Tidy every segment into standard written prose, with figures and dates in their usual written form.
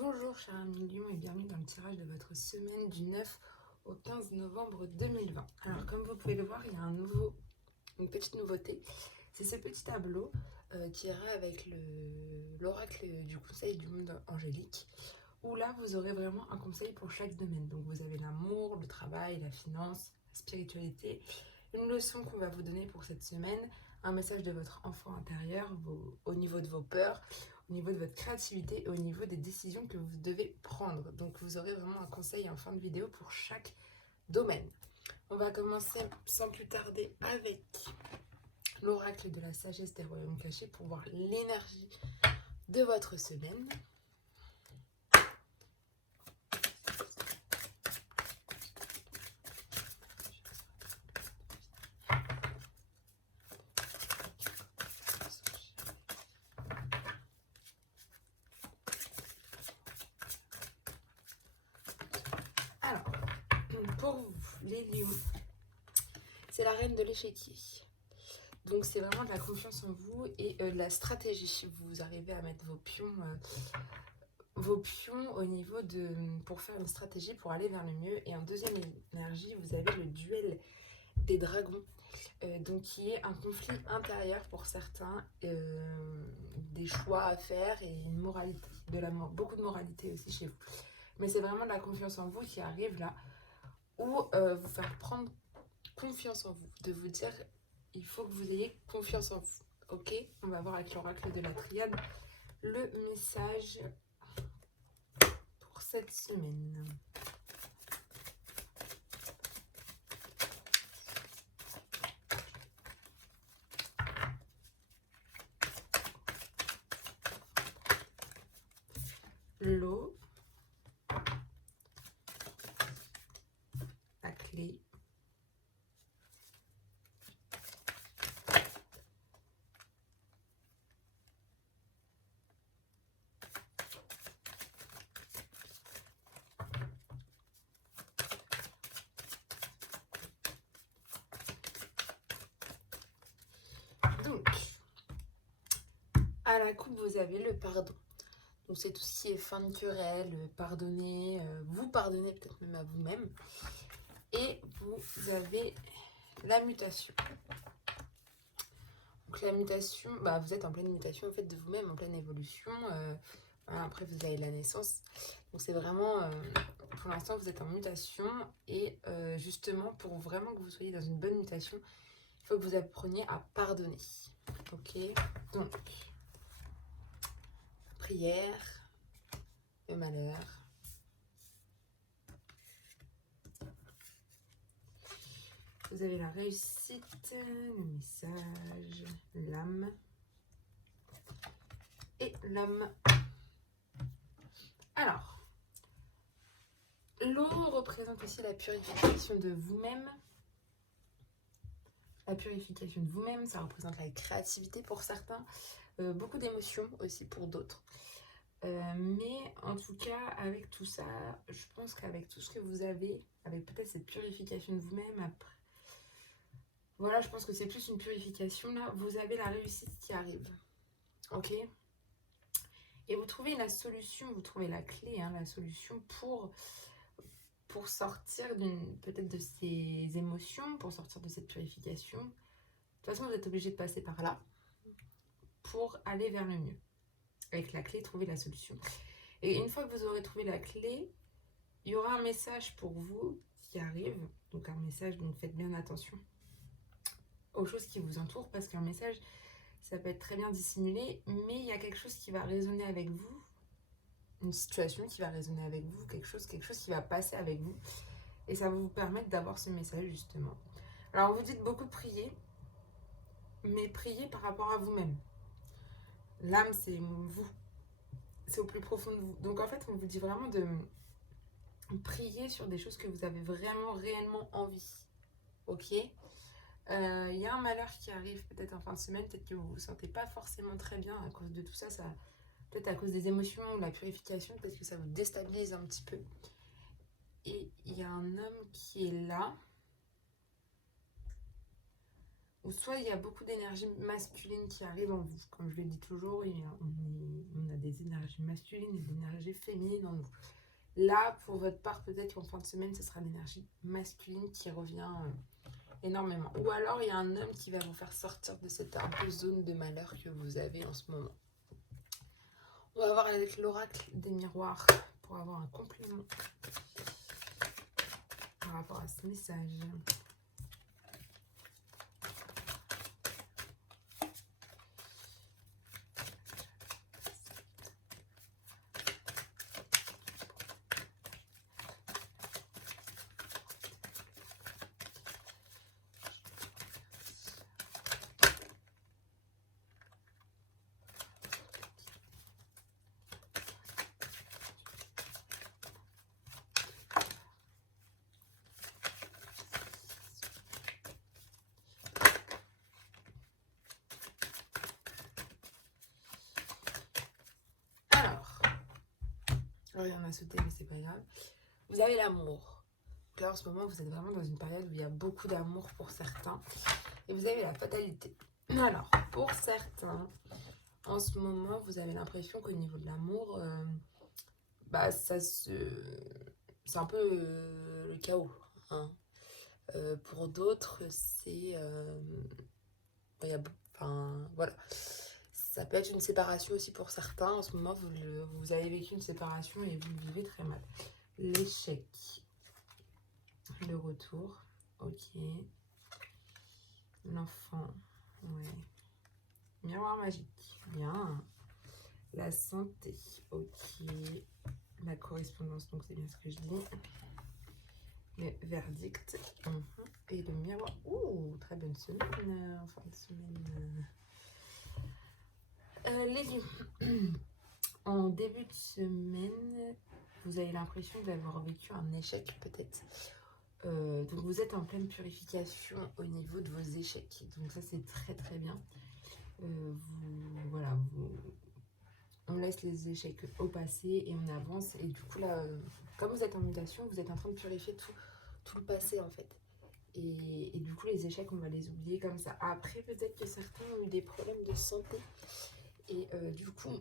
Bonjour chers amis Lion et bienvenue dans le tirage de votre semaine du 9 au 15 novembre 2020. Alors comme vous pouvez le voir, il y a une petite nouveauté. C'est ce petit tableau qui ira avec l'oracle du conseil du monde angélique, où là vous aurez vraiment un conseil pour chaque domaine. Donc vous avez l'amour, le travail, la finance, la spiritualité, une leçon qu'on va vous donner pour cette semaine, un message de votre enfant intérieur au niveau de vos peurs, au niveau de votre créativité et au niveau des décisions que vous devez prendre. Donc vous aurez vraiment un conseil en fin de vidéo pour chaque domaine. On va commencer sans plus tarder avec l'oracle de la sagesse des royaumes cachés pour voir l'énergie de votre semaine. Alors, pour vous, les lions, c'est la reine de l'échiquier. Donc c'est vraiment de la confiance en vous et de la stratégie. Vous arrivez à mettre vos pions au niveau pour faire une stratégie pour aller vers le mieux. Et en deuxième énergie, vous avez le duel des dragons, donc qui est un conflit intérieur pour certains, des choix à faire et une moralité, beaucoup de moralité aussi chez vous. Mais c'est vraiment de la confiance en vous qui arrive là, ou vous faire prendre confiance en vous, de vous dire il faut que vous ayez confiance en vous. Ok, on va voir avec l'oracle de la triade le message pour cette semaine. L'eau, la clé, donc à la coupe vous avez le pardon. Donc c'est tout ce qui est fin de querelle, pardonner, vous pardonnez peut-être même à vous-même. Et vous avez la mutation. Donc la mutation, vous êtes en pleine mutation en fait de vous-même, en pleine évolution. Après vous avez la naissance. Donc c'est vraiment, pour l'instant vous êtes en mutation. Et justement pour vraiment que vous soyez dans une bonne mutation, il faut que vous appreniez à pardonner. Ok, donc prière, le malheur. Vous avez la réussite, le message, l'âme et l'homme. Alors, l'eau représente aussi la purification de vous-même. La purification de vous-même, ça représente la créativité pour certains, beaucoup d'émotions aussi pour d'autres. Mais en tout cas, avec tout ça, je pense qu'avec tout ce que vous avez, avec peut-être cette purification de vous-même, après, voilà, je pense que c'est plus une purification là, vous avez la réussite qui arrive. Ok ? Et vous trouvez la solution, vous trouvez la clé, la solution pour sortir peut-être de ces émotions, pour sortir de cette purification. De toute façon, vous êtes obligé de passer par là pour aller vers le mieux. Avec la clé, trouver la solution. Et une fois que vous aurez trouvé la clé, il y aura un message pour vous qui arrive. Donc un message, donc faites bien attention aux choses qui vous entourent, parce qu'un message, ça peut être très bien dissimulé, mais il y a quelque chose qui va résonner avec vous, une situation qui va résonner avec vous, quelque chose qui va passer avec vous, et ça va vous permettre d'avoir ce message justement. Alors on vous dit de beaucoup prier, mais priez par rapport à vous-même. L'âme, c'est vous, c'est au plus profond de vous. Donc en fait, on vous dit vraiment de prier sur des choses que vous avez vraiment, réellement envie. Ok ? y a un malheur qui arrive peut-être en fin de semaine, peut-être que vous ne vous sentez pas forcément très bien à cause de tout ça, peut-être à cause des émotions, la purification, peut-être que ça vous déstabilise un petit peu. Et il y a un homme qui est là. ou soit il y a beaucoup d'énergie masculine qui arrive en vous. Comme je le dis toujours, on a des énergies masculines et des énergies féminines en nous. Là, pour votre part, peut-être qu'en fin de semaine, ce sera l'énergie masculine qui revient énormément. Ou alors, il y a un homme qui va vous faire sortir de cette un peu zone de malheur que vous avez en ce moment. On va voir avec l'oracle des miroirs pour avoir un complément par rapport à ce message. Alors, il y en a sauté, mais c'est pas grave. Vous avez l'amour. Là, en ce moment, vous êtes vraiment dans une période où il y a beaucoup d'amour pour certains. Et vous avez la fatalité. Alors, pour certains, en ce moment, vous avez l'impression qu'au niveau de l'amour, c'est un peu le chaos. Hein. Pour d'autres, c'est... voilà. Ça peut être une séparation aussi pour certains. En ce moment, vous avez vécu une séparation et vous le vivez très mal. L'échec. Le retour. Ok. L'enfant. Ouais. Miroir magique. Bien. La santé. Ok. La correspondance. Donc, c'est bien ce que je dis. Le verdict. Et le miroir. Ouh, très bonne semaine. En fin de semaine. Les vies. En début de semaine, vous avez l'impression d'avoir vécu un échec peut-être. Donc vous êtes en pleine purification au niveau de vos échecs. Donc ça c'est très très bien. On laisse les échecs au passé et on avance. Et du coup là, comme vous êtes en mutation, vous êtes en train de purifier tout le passé en fait. Et du coup les échecs on va les oublier comme ça. Après peut-être que certains ont eu des problèmes de santé. Et du coup,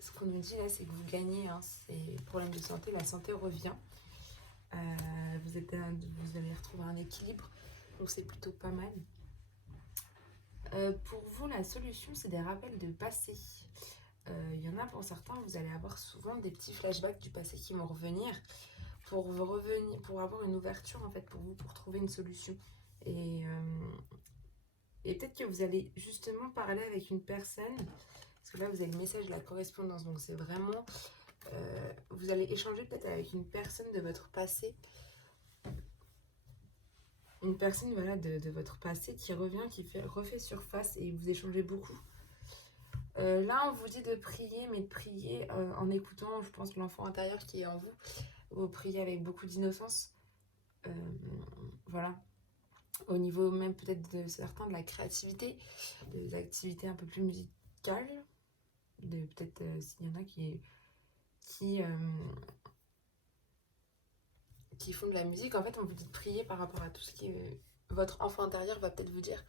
ce qu'on nous dit là, c'est que vous gagnez, hein, ces problèmes de santé, la santé revient. Vous allez retrouver un équilibre, donc c'est plutôt pas mal. Pour vous, la solution, c'est des rappels de passé. Il y en a pour certains, vous allez avoir souvent des petits flashbacks du passé qui vont revenir pour avoir une ouverture en fait pour vous, pour trouver une solution. Et peut-être que vous allez justement parler avec une personne, parce que là vous avez le message de la correspondance, donc c'est vraiment, vous allez échanger peut-être avec une personne de votre passé, une personne voilà, de votre passé qui revient, refait surface et vous échangez beaucoup. Là on vous dit de prier, mais de prier en écoutant, je pense, l'enfant intérieur qui est en vous. Vous priez avec beaucoup d'innocence. Voilà. Au niveau même peut-être de certains de la créativité, des activités un peu plus musicales, peut-être s'il y en a qui font de la musique, en fait on vous dit de prier par rapport à tout ce qui est votre enfant intérieur va peut-être vous dire.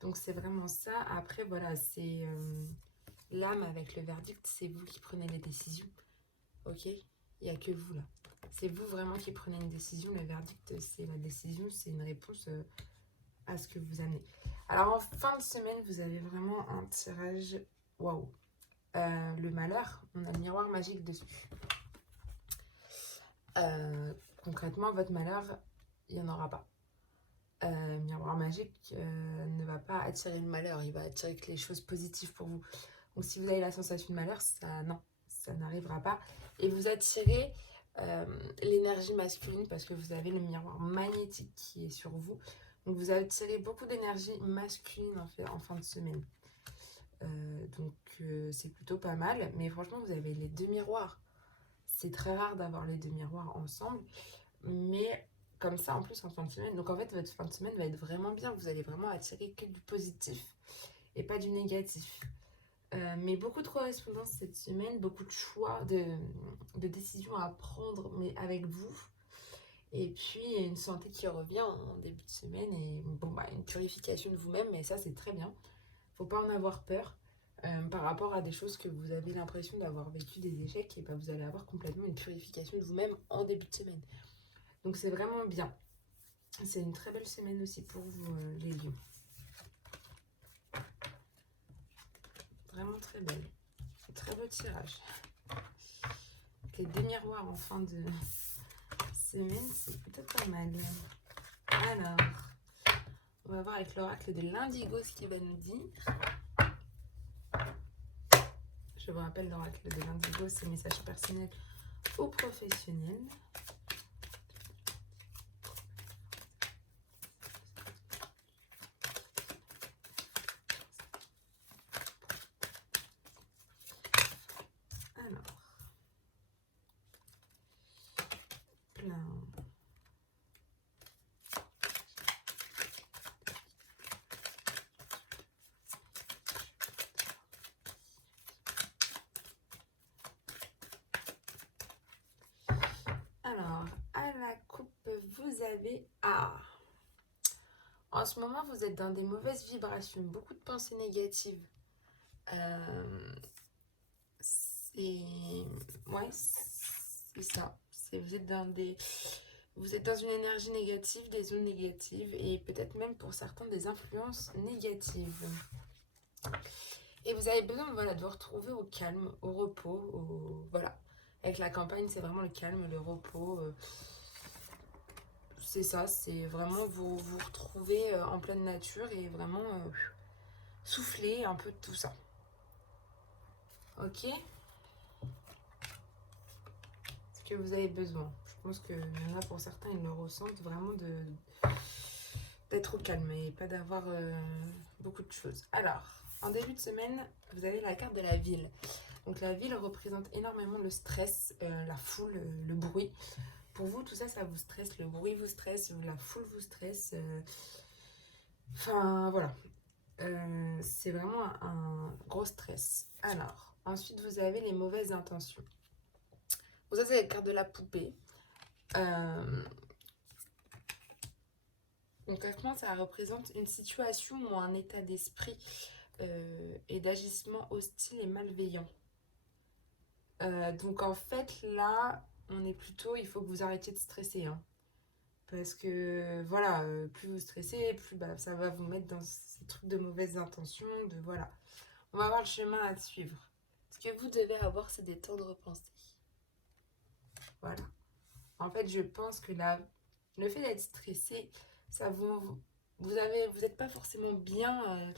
Donc c'est vraiment ça. Après voilà, c'est l'âme avec le verdict, c'est vous qui prenez les décisions. Ok, il n'y a que vous là. C'est vous vraiment qui prenez une décision. Le verdict, c'est la décision, c'est une réponse à ce que vous amenez. Alors en fin de semaine, vous avez vraiment un tirage waouh. Le malheur, on a le miroir magique dessus. Concrètement, votre malheur, il n'y en aura pas. Miroir magique ne va pas attirer le malheur, il va attirer que les choses positives pour vous. Donc si vous avez la sensation de malheur, ça n'arrivera pas. Et vous attirez l'énergie masculine parce que vous avez le miroir magnétique qui est sur vous. Donc vous attirez beaucoup d'énergie masculine en fin de semaine. Donc c'est plutôt pas mal. Mais franchement, vous avez les deux miroirs. C'est très rare d'avoir les deux miroirs ensemble. Mais comme ça, en plus, en fin de semaine. Donc en fait, votre fin de semaine va être vraiment bien. Vous allez vraiment attirer que du positif et pas du négatif. Mais beaucoup de correspondances cette semaine, beaucoup de choix, de décisions à prendre, mais avec vous. Et puis une santé qui revient en début de semaine et bon, bah, une purification de vous-même, et ça c'est très bien. Faut pas en avoir peur par rapport à des choses que vous avez l'impression d'avoir vécu des échecs, et bah, vous allez avoir complètement une purification de vous-même en début de semaine. Donc c'est vraiment bien. C'est une très belle semaine aussi pour vous les lions. Vraiment très belle. Très beau tirage. Les deux miroirs en fin de semaine, c'est plutôt pas mal. Alors, on va voir avec l'oracle de l'Indigo ce qu'il va nous dire. Je vous rappelle, l'oracle de l'Indigo, c'est message personnel ou professionnel. Alors, plein. Alors, à la coupe, vous avez... Ah! En ce moment, vous êtes dans des mauvaises vibrations, beaucoup de pensées négatives. Ouais, c'est ça. Vous êtes dans une énergie négative, des zones négatives, et peut-être même pour certains des influences négatives. Et vous avez besoin, voilà, de vous retrouver au calme, au repos, voilà. Avec la campagne, c'est vraiment le calme, le repos. C'est ça, c'est vraiment vous retrouver en pleine nature et vraiment souffler un peu de tout ça. Ok? Ce que vous avez besoin. Je pense qu'il y en a pour certains, ils le ressentent vraiment d'être au calme et pas d'avoir beaucoup de choses. Alors, en début de semaine, vous avez la carte de la ville. Donc la ville représente énormément le stress, la foule, le bruit. Pour vous, tout ça, ça vous stresse, le bruit vous stresse, la foule vous stresse. Enfin, voilà. C'est vraiment un gros stress. Alors, ensuite, vous avez les mauvaises intentions. Donc ça, c'est la carte de la poupée. Concrètement, ça représente une situation ou un état d'esprit et d'agissement hostile et malveillant. Donc en fait, là, on est plutôt, il faut que vous arrêtiez de stresser. Hein. Parce que, voilà, plus vous stressez, plus bah, ça va vous mettre dans ces trucs de mauvaises intentions, de voilà. On va voir le chemin à suivre. Ce que vous devez avoir, c'est des temps de repensée. Voilà. En fait, je pense que le fait d'être stressé, ça vous n'êtes pas forcément bien.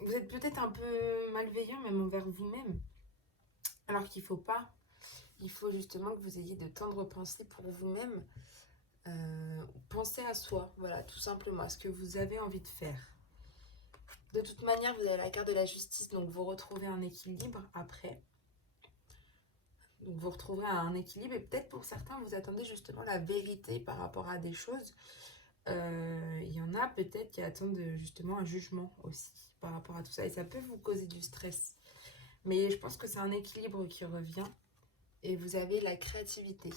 Vous êtes peut-être un peu malveillant même envers vous-même. Alors qu'il ne faut pas. Il faut justement que vous ayez de temps de repensée pour vous-même. Pensez à soi, voilà, tout simplement, à ce que vous avez envie de faire. De toute manière, vous avez la carte de la justice, donc vous retrouvez un équilibre après. Donc vous retrouverez un équilibre et peut-être pour certains, vous attendez justement la vérité par rapport à des choses. Il y en a peut-être qui attendent justement un jugement aussi par rapport à tout ça et ça peut vous causer du stress. Mais je pense que c'est un équilibre qui revient et vous avez la créativité.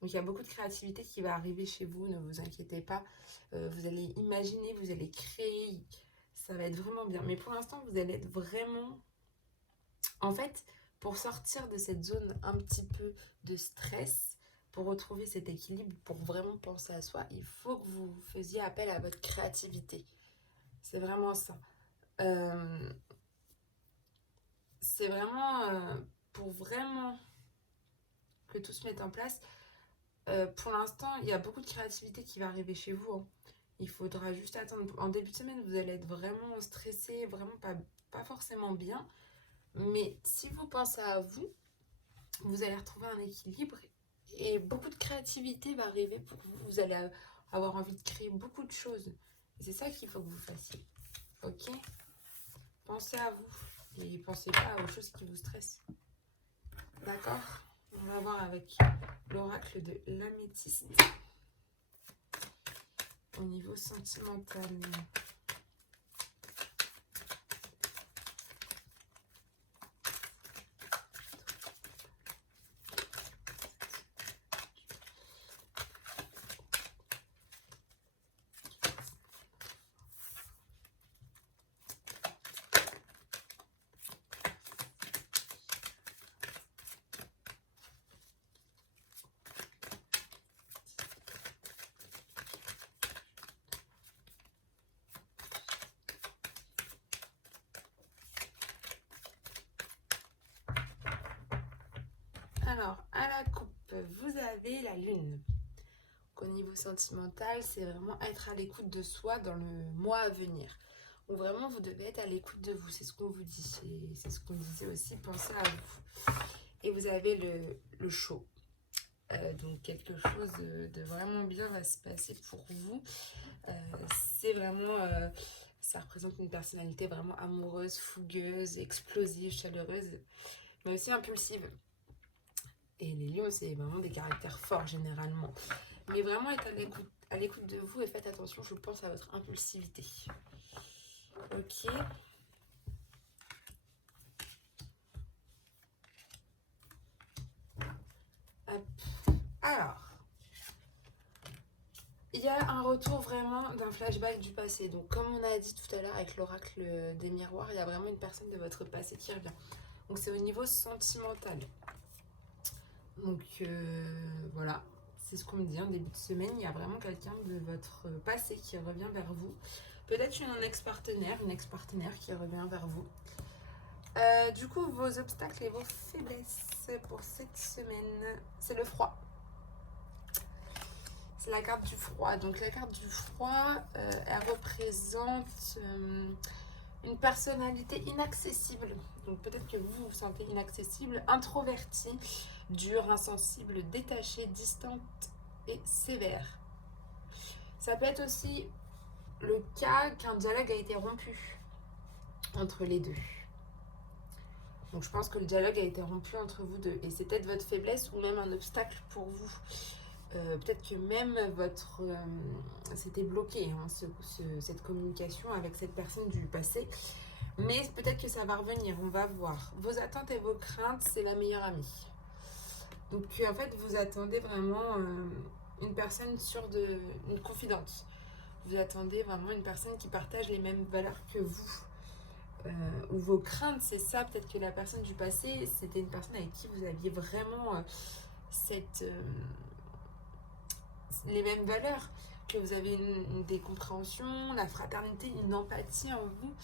Donc il y a beaucoup de créativité qui va arriver chez vous, ne vous inquiétez pas. Vous allez imaginer, vous allez créer, ça va être vraiment bien. Mais pour l'instant, vous allez être vraiment... En fait, pour sortir de cette zone un petit peu de stress, pour retrouver cet équilibre, pour vraiment penser à soi, il faut que vous faisiez appel à votre créativité. C'est vraiment ça. C'est vraiment pour vraiment que tout se mette en place. Pour l'instant, il y a beaucoup de créativité qui va arriver chez vous. Hein. Il faudra juste attendre. En début de semaine, vous allez être vraiment stressé, vraiment pas forcément bien. Mais si vous pensez à vous, vous allez retrouver un équilibre et beaucoup de créativité va arriver pour vous. Vous allez avoir envie de créer beaucoup de choses. Et c'est ça qu'il faut que vous fassiez. Ok? Pensez à vous et pensez pas aux choses qui vous stressent. D'accord? On va voir avec l'oracle de l'améthyste au niveau sentimental. Alors, à la coupe, vous avez la lune. Donc, au niveau sentimental, c'est vraiment être à l'écoute de soi dans le mois à venir. Donc vraiment, vous devez être à l'écoute de vous. C'est ce qu'on vous dit. C'est ce qu'on disait aussi. Pensez à vous. Et vous avez le show. Donc quelque chose de vraiment bien va se passer pour vous. Euh, c'est vraiment... ça représente une personnalité vraiment amoureuse, fougueuse, explosive, chaleureuse, mais aussi impulsive. Et les lions, c'est vraiment des caractères forts généralement. Mais vraiment, être à l'écoute de vous et faites attention, je pense, à votre impulsivité. Ok. Hop. Alors, il y a un retour vraiment d'un flashback du passé. Donc, comme on a dit tout à l'heure avec l'oracle des miroirs, il y a vraiment une personne de votre passé qui revient. Donc, c'est au niveau sentimental. Donc, voilà. C'est ce qu'on me dit en début de semaine. Il y a vraiment quelqu'un de votre passé qui revient vers vous. Peut-être un ex-partenaire, une ex-partenaire qui revient vers vous. Du coup, vos obstacles et vos faiblesses pour cette semaine, c'est le froid. C'est la carte du froid. Donc la carte du froid, elle représente une personnalité inaccessible. Donc peut-être que vous vous sentez inaccessible, introverti, dur, insensible, détaché, distante et sévère. Ça peut être aussi le cas qu'un dialogue a été rompu entre les deux. Donc je pense que le dialogue a été rompu entre vous deux. Et c'est peut-être votre faiblesse ou même un obstacle pour vous. Peut-être que même votre... c'était bloqué, hein, cette communication avec cette personne du passé. Mais peut-être que ça va revenir, on va voir. Vos attentes et vos craintes, c'est la meilleure amie. Donc en fait, vous attendez vraiment une personne sûre de... une confidente. Vous attendez vraiment une personne qui partage les mêmes valeurs que vous. Ou vos craintes, c'est ça. Peut-être que la personne du passé, c'était une personne avec qui vous aviez vraiment les mêmes valeurs, que vous avez des compréhensions, la fraternité, une empathie en vous,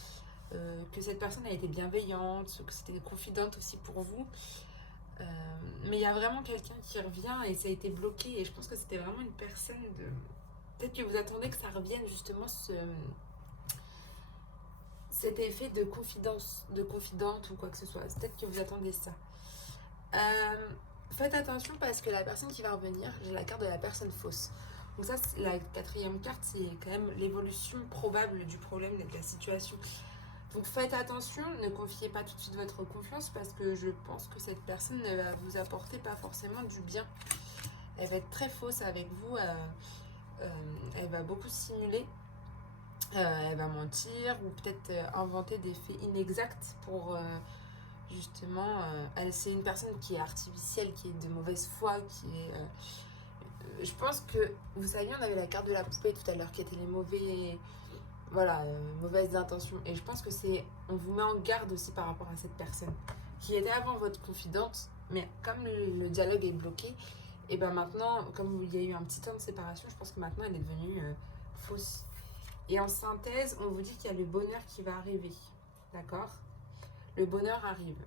que cette personne a été bienveillante, que c'était confidente aussi pour vous. Mais il y a vraiment quelqu'un qui revient et ça a été bloqué. Et je pense que c'était vraiment une personne de... Peut-être que vous attendez que ça revienne justement cet effet de confidence, de confidente ou quoi que ce soit. Peut-être que vous attendez ça. Faites attention parce que la personne qui va revenir, j'ai la carte de la personne fausse. Donc ça, la quatrième carte, c'est quand même l'évolution probable du problème et de la situation. Donc faites attention, ne confiez pas tout de suite votre confiance parce que je pense que cette personne ne va vous apporter pas forcément du bien. Elle va être très fausse avec vous, elle va beaucoup simuler, elle va mentir ou peut-être inventer des faits inexacts pour... justement, c'est une personne qui est artificielle, qui est de mauvaise foi, qui est... je pense que, vous savez, on avait la carte de la poupée tout à l'heure, qui était les mauvais... Voilà, mauvaises intentions. Et je pense que c'est... On vous met en garde aussi par rapport à cette personne, qui était avant votre confidente, mais comme le dialogue est bloqué, et ben maintenant, comme il y a eu un petit temps de séparation, je pense que maintenant elle est devenue fausse. Et en synthèse, on vous dit qu'il y a le bonheur qui va arriver. D'accord ? Le bonheur arrive.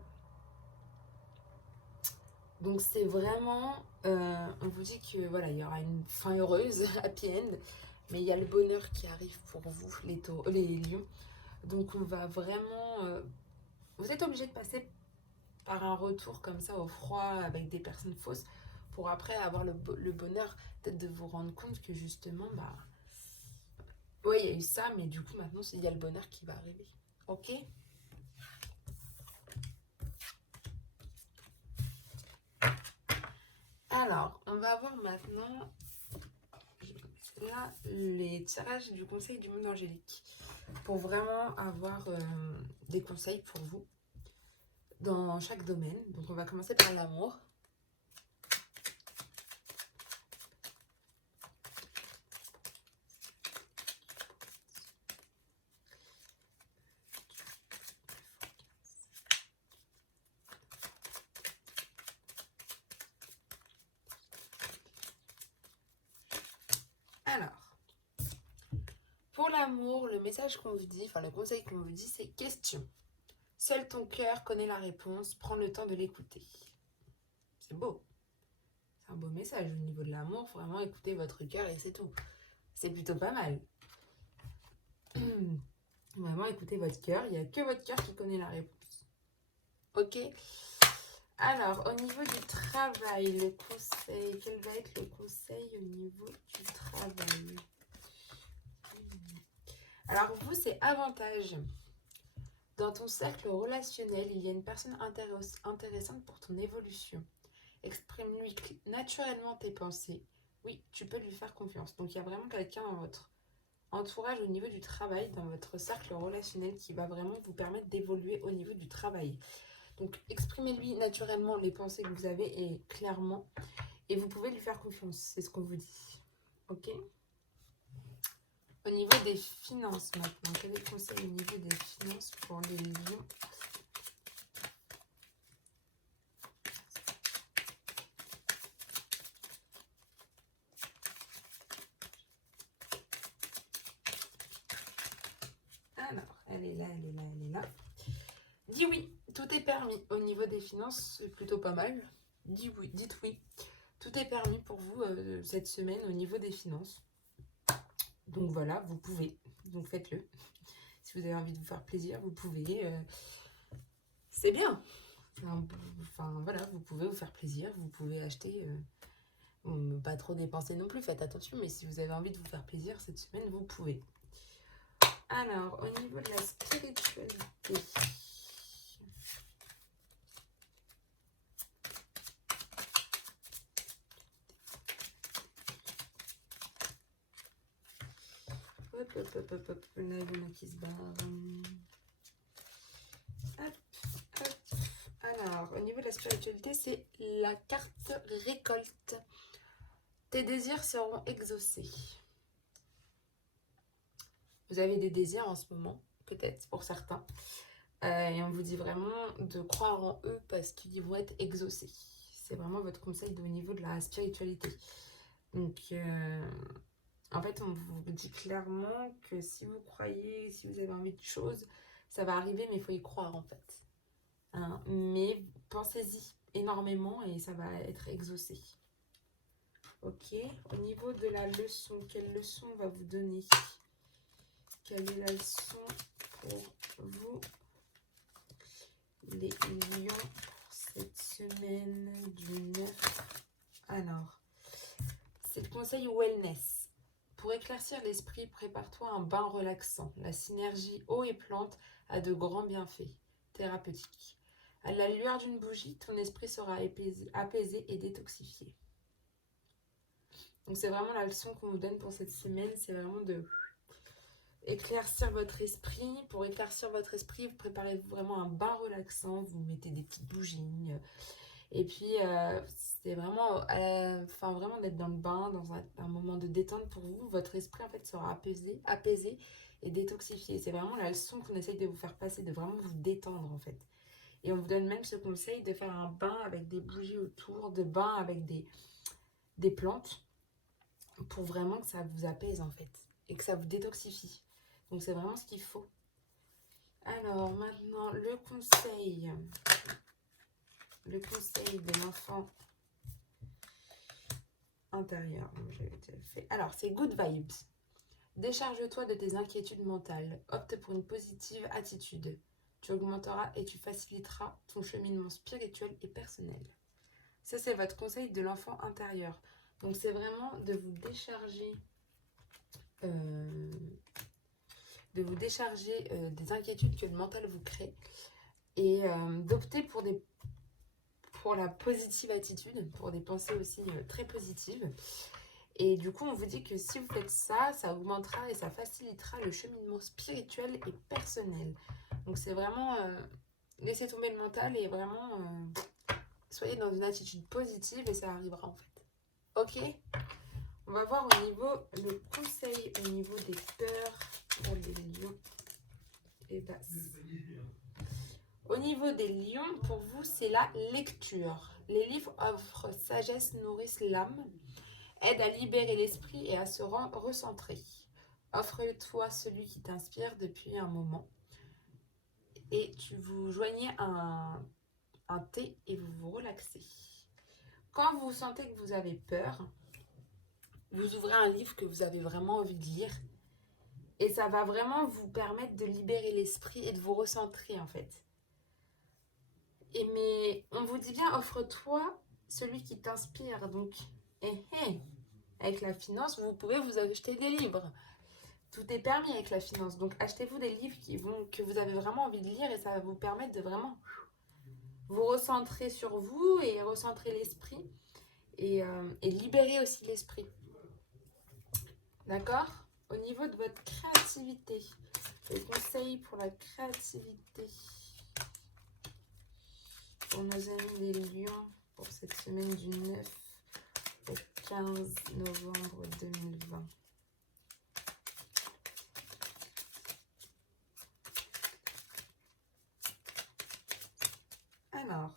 Donc c'est vraiment, on vous dit que voilà, il y aura une fin heureuse, happy end, mais il y a le bonheur qui arrive pour vous, les lions. Donc on va vraiment, vous êtes obligé de passer par un retour comme ça au froid avec des personnes fausses pour après avoir le bonheur peut-être de vous rendre compte que justement, bah, ouais, il y a eu ça, mais du coup maintenant il y a le bonheur qui va arriver. Ok ? Alors, on va voir maintenant là les tirages du conseil du monde angélique pour vraiment avoir des conseils pour vous dans chaque domaine. Donc on va commencer par l'amour. Alors, pour l'amour, le message qu'on vous dit, enfin le conseil qu'on vous dit, c'est question. Seul ton cœur connaît la réponse, prends le temps de l'écouter. C'est beau. C'est un beau message au niveau de l'amour. Faut vraiment écouter votre cœur et c'est tout. C'est plutôt pas mal. Vraiment écoutez votre cœur. Il n'y a que votre cœur qui connaît la réponse. Ok. Alors, au niveau du travail, le conseil, quel va être le conseil au niveau du travail? Alors, vous, c'est avantage. Dans ton cercle relationnel, il y a une personne intéressante pour ton évolution. Exprime-lui naturellement tes pensées. Oui, tu peux lui faire confiance. Donc, il y a vraiment quelqu'un dans votre entourage au niveau du travail, dans votre cercle relationnel qui va vraiment vous permettre d'évoluer au niveau du travail. Donc, exprimez-lui naturellement les pensées que vous avez et clairement. Et vous pouvez lui faire confiance, c'est ce qu'on vous dit. Ok? Au niveau des finances maintenant, quel est le conseil au niveau des finances pour les lions? Alors, elle est là, elle est là, elle est là. Dis oui, tout est permis. Au niveau des finances, c'est plutôt pas mal. Dis oui, dites oui. Tout est permis pour vous cette semaine au niveau des finances. Donc voilà, vous pouvez. Donc faites-le. Si vous avez envie de vous faire plaisir, vous pouvez. C'est bien. Enfin voilà, vous pouvez vous faire plaisir. Vous pouvez acheter. Pas trop dépenser non plus, faites attention. Mais si vous avez envie de vous faire plaisir cette semaine, vous pouvez. Alors, au niveau de la spiritualité. Hop, hop, hop, hop, hop. Là, il y en a qui se barrent. Hop, hop. Alors, au niveau de la spiritualité, c'est la carte récolte. Tes désirs seront exaucés. Vous avez des désirs en ce moment, peut-être pour certains. Et on vous dit vraiment de croire en eux parce qu'ils vont être exaucés. C'est vraiment votre conseil au niveau de la spiritualité. Donc, en fait, on vous dit clairement que si vous croyez, si vous avez envie de choses, ça va arriver, mais il faut y croire en fait. Hein, mais pensez-y énormément et ça va être exaucé. Ok, au niveau de la leçon, quelle leçon on va vous donner? Quelle est la leçon pour vous, les lions, pour cette semaine du 9? Alors, c'est le conseil wellness. Pour éclaircir l'esprit, prépare-toi un bain relaxant. La synergie eau et plante a de grands bienfaits thérapeutiques. À la lueur d'une bougie, ton esprit sera apaisé et détoxifié. Donc c'est vraiment la leçon qu'on vous donne pour cette semaine, c'est vraiment de éclaircir votre esprit. Pour éclaircir votre esprit, vous préparez vraiment un bain relaxant, vous mettez des petites bougies. Et puis c'est vraiment, vraiment d'être dans le bain, dans un moment de détente pour vous. Votre esprit en fait sera apaisé et détoxifié. C'est vraiment la leçon qu'on essaye de vous faire passer, de vraiment vous détendre en fait. Et on vous donne même ce conseil de faire un bain avec des bougies autour, de bain avec des plantes, pour vraiment que ça vous apaise en fait et que ça vous détoxifie. Donc c'est vraiment ce qu'il faut. Alors maintenant le conseil de l'enfant intérieur. Alors c'est good vibes. Décharge-toi de tes inquiétudes mentales. Opte pour une positive attitude. Tu augmenteras et tu faciliteras ton cheminement spirituel et personnel. Ça c'est votre conseil de l'enfant intérieur. Donc c'est vraiment de vous décharger des inquiétudes que le mental vous crée et d'opter pour la positive attitude, pour des pensées aussi très positives. Et du coup, on vous dit que si vous faites ça, ça augmentera et ça facilitera le cheminement spirituel et personnel. Donc c'est vraiment laisser tomber le mental et vraiment soyez dans une attitude positive et ça arrivera en fait. Ok ? On va voir au niveau, le conseil au niveau des peurs pour les lions et basses. Au niveau des lions, pour vous, c'est la lecture. Les livres offrent sagesse, nourrissent l'âme, aident à libérer l'esprit et à se recentrer. Offre-toi celui qui t'inspire depuis un moment. Et tu vous joignez un thé et vous vous relaxez. Quand vous sentez que vous avez peur, vous ouvrez un livre que vous avez vraiment envie de lire et ça va vraiment vous permettre de libérer l'esprit et de vous recentrer en fait. Mais on vous dit bien, offre-toi celui qui t'inspire. Donc, avec la finance, vous pouvez vous acheter des livres. Tout est permis avec la finance. Donc, achetez-vous des livres que vous avez vraiment envie de lire et ça va vous permettre de vraiment vous recentrer sur vous et recentrer l'esprit et libérer aussi l'esprit. D'accord? Au niveau de votre créativité, les conseils pour la créativité pour nos amis les lions pour cette semaine du 9 au 15 novembre 2020. Alors,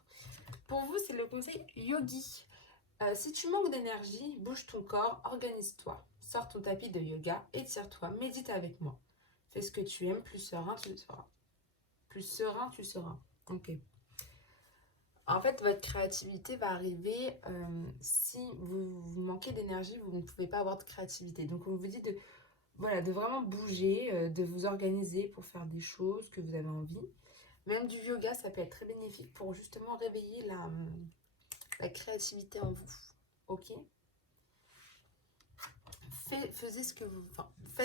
pour vous, c'est le conseil yogi. Si tu manques d'énergie, bouge ton corps, organise-toi. Sors ton tapis de yoga, étire-toi, médite avec moi. Fais ce que tu aimes, plus serein tu seras. Plus serein tu seras. Ok. En fait, votre créativité va arriver si vous manquez d'énergie, vous ne pouvez pas avoir de créativité. Donc, on vous dit de, voilà, de vraiment bouger, de vous organiser pour faire des choses que vous avez envie. Même du yoga, ça peut être très bénéfique pour justement réveiller la créativité en vous. Ok? Faites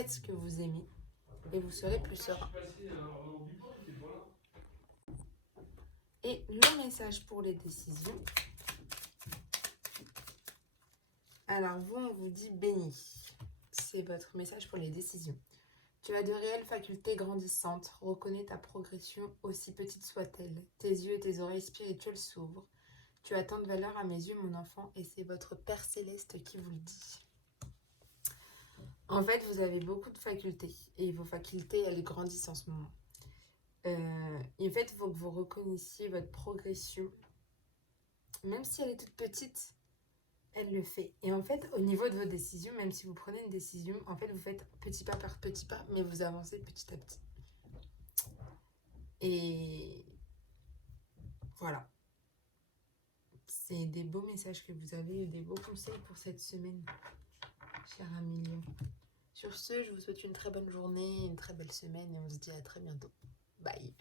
ce que vous aimez et vous serez plus serein. Et le message pour les décisions. Alors vous, on vous dit béni. C'est votre message pour les décisions. Tu as de réelles facultés grandissantes. Reconnais ta progression, aussi petite soit-elle. Tes yeux et tes oreilles spirituelles s'ouvrent. Tu as tant de valeur à mes yeux, mon enfant, et c'est votre Père Céleste qui vous le dit. En fait, vous avez beaucoup de facultés, et vos facultés, elles grandissent en ce moment. Et en fait, il faut que vous reconnaissiez votre progression. Même si elle est toute petite, elle le fait. Et en fait, au niveau de vos décisions, même si vous prenez une décision, en fait, vous faites petit pas par petit pas, mais vous avancez petit à petit. Et voilà. C'est des beaux messages que vous avez, des beaux conseils pour cette semaine, cher ami Lion. Sur ce, je vous souhaite une très bonne journée, une très belle semaine et on se dit à très bientôt. Bye.